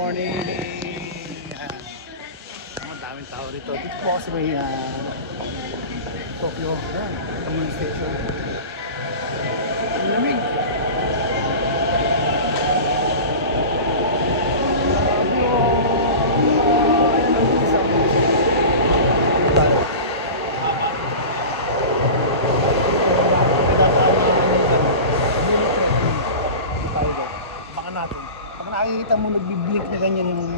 morning. Ang daming tao rito. Dito po kasi may Tokyo. Ayan, ito yung station. Ang lamig. Nakikita mo nagbi-blink na ganyan yung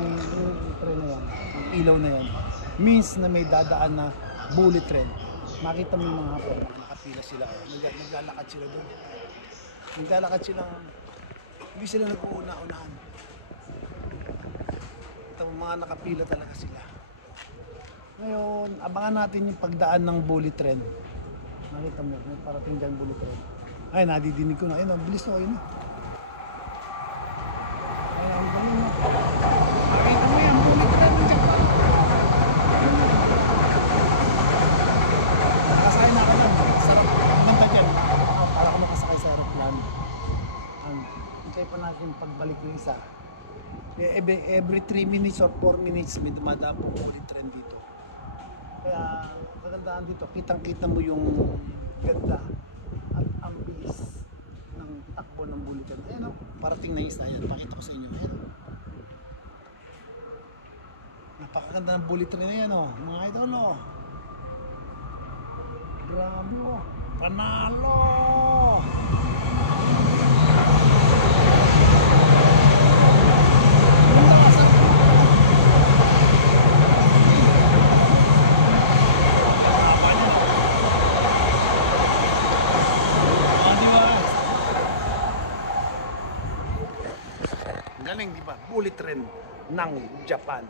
train na yan, yung ilaw na yan, means na may dadaan na bullet train. Makita mo yung mga hapon, nakapila sila, naglalakad sila doon. Naglalakad sila, hindi sila nag-uuna-unahan. Ito mga nakapila talaga sila. Ngayon, abangan natin yung pagdaan ng bullet train. Makita mo, may parating dyan bullet train. Ay, nadidinig ko na, ayun, bilis na, ayun na. Makita mo yan, bullet train ng Japan. Nakasakay na ako lang, sarap ang banda dyan. Para ako makasakay sa aeroplano. Hintay pa natin pagbalik ng isa. Every 3 minutes or 4 minutes may dumadaan po bullet train dito. Kaya magandaan dito, kitang-kita mo yung ganda at ang bilis ng takbo ng bullet train. Ayan o, parating na isa. Ayan, pakita ko sa inyo. Ayan o. Napakaganda ng bullet train na yan o, mga idol o. Grabe o, panalo! Galing, di ba? Bullet train ng Japan.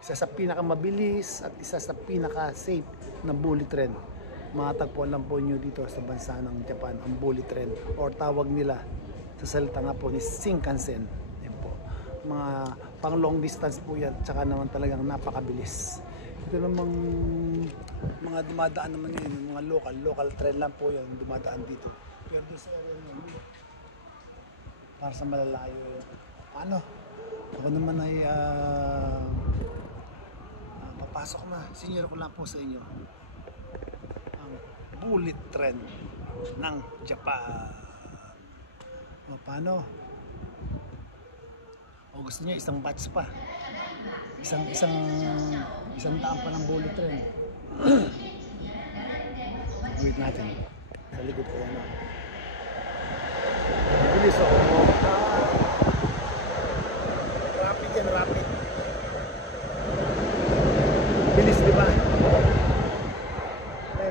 Isa sa pinakamabilis at isa sa pinaka-safe na bullet train. Matatagpuan lang po nyo dito sa bansa ng Japan ang bullet train, or tawag nila sa salita nga po ni Shinkansen. Yan po. Mga pang long distance po yan, tsaka naman talagang napakabilis. Ito namang mga dumadaan naman yun, mga local train lang po yan dumadaan dito. Pero doon sa area nyo, para sa malalayo yun. Ano? Ako naman ay papasok na. Senior ko lang po sa inyo ang bullet train ng Japan. O paano? O gusto niyo isang batch pa? Isang daan pa ng bullet train. Wait natin. Sa likod ko na. Bilis ako. Rapid yan, rapid. Bilis, di ba?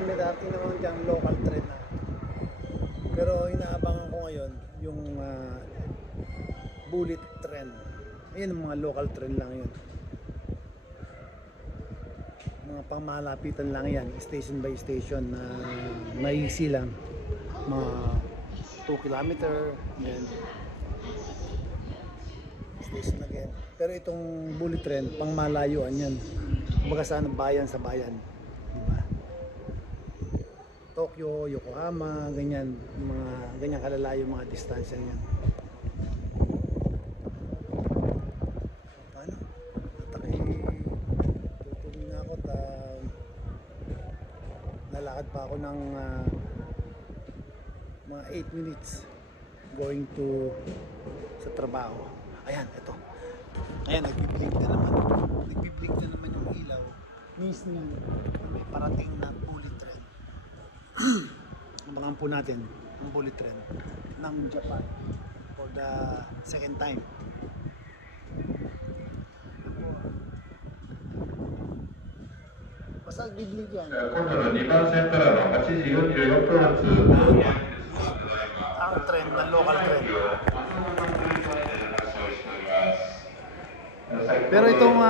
May dati naman dyan local train na. Pero inaabangan ko ngayon yung bullet train. Ayan, mga local train lang yun. Mga pangmalapitan lang yan, station by station na maiksi lang. Mga 2 kilometer, then station again. Pero itong bullet train, pang malayuan yan. Kumbaga sa bayan sa bayan, diba? Tokyo, Yokohama, ganyan, mga ganyan kalalayo mga distansya yan. Paano? Tutulong na ako nalakad pa ako ng mga 8 minutes going to sa trabaho. Ayan, ito. Ayan, nagbiblink na naman. Nagbiblink na naman yung ilaw. Means na may parating na bullet train. Abangan po natin ang bullet train ng Japan for the second time. Basta nagbiblink yan. 今度の2番線からの8時44分発 ang train, na local train. Pero itong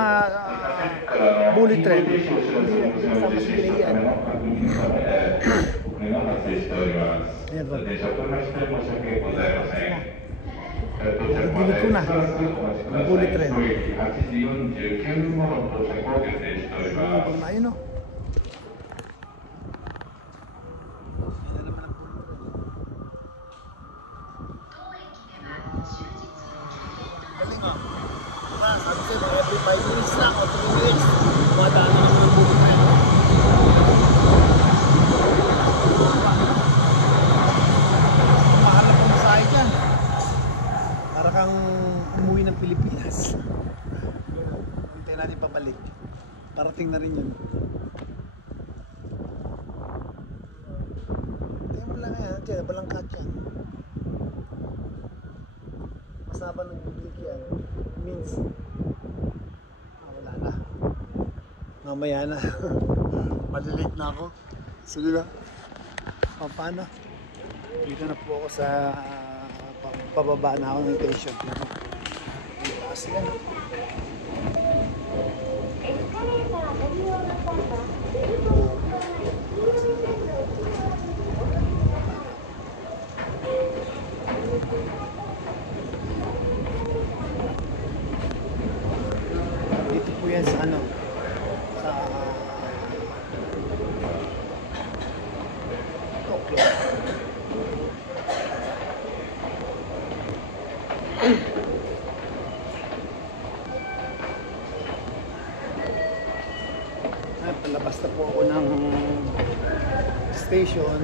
bullet train, hindi kasama si Pilihan. Ayan ba? Dinig ko na, ang bullet train. Ayun o. Galing o. natin, every 5 minutes lang o 3 minutes, dumadaan na naman ang bullet train. Mahal na pumasahe dyan. Para kang umuwi ng Pilipinas. Hintay natin pabalik. Parating na rin yun. Hintay mo lang yan. Diyan, balangkat yan. Masaba ng bibig yan. Means, wala na. Mamaya na. Malilate na ako. Sige na. Paano? Dito na po ako sa pababa na ako ng station. Taas yan. Dito po yan sa ano, sa Tokyo. Palabas na po ako ng station.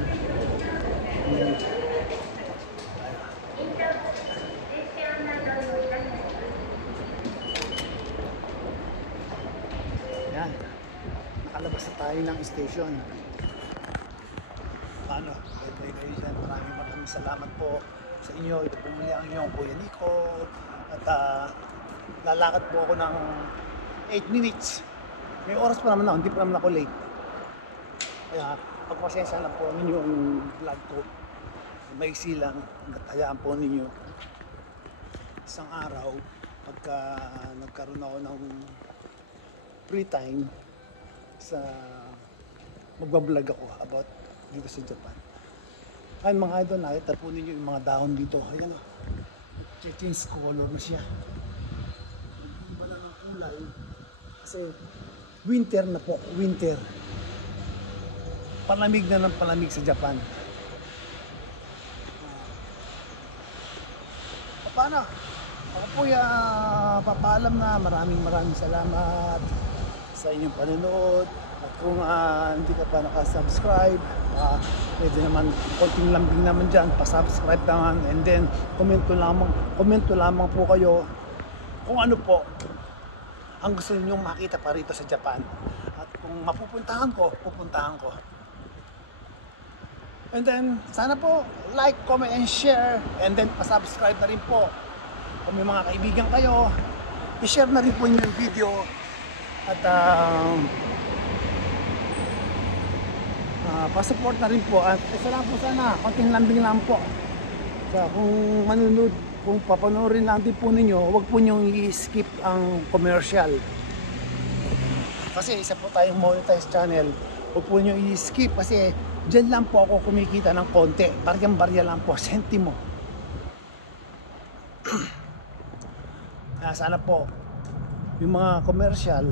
Yan. Nakalabas na tayo ng station. Paano? Bye-bye kayo dyan. Maraming salamat po sa inyo. Ito po muli ang inyong Kuya Nico. At lalakad po ako ng 8 minutes. May oras pa naman ako, hindi pa naman ako late. Kaya pagpasensya na po ninyo yung vlog ko. Maiksi lang, hayaan po ninyo. Isang araw, pagka nagkaroon ako ng free time, magbablog ako about dito sa Japan. Ay mga idol, nakita po ninyo yung mga dahon dito. Ayan o, change color na siya. Iba na ng kulay. Kasi winter na po, winter. Palamig na ng palamig sa Japan. Paano? Ako po papaalam na. Maraming salamat sa inyong panonood. At kung hindi ka pa nakasubscribe, pwede naman, konting lambing naman dyan, pasubscribe naman. And then, komento lamang po kayo kung ano po ang gusto ninyong makita pa rito sa Japan. At kung mapupuntahan ko, pupuntahan ko. And then, sana po, like, comment, and share. And then, pasubscribe na rin po. Kung may mga kaibigan kayo, i-share na rin po yung video. At, pa-support na rin po. At isa lang po sana, konting lambing lang po. So, kung papanoorin lang din po ninyo, huwag po niyong i-skip ang commercial. Kasi isa po tayong monetized channel. Huwag po niyong i-skip kasi dyan lang po ako kumikita ng konti. Barya lang po, sentimo. Sana po, yung mga commercial,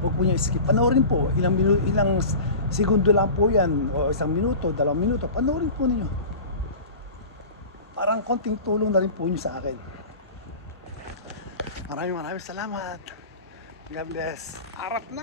huwag po niyong i-skip. Panoorin po, ilang segundo lang po yan, o 1 minuto, 2 minuto, panoorin po ninyo. Parang konting tulong na rin po nyo sa akin. Maraming salamat. God bless. Arap na!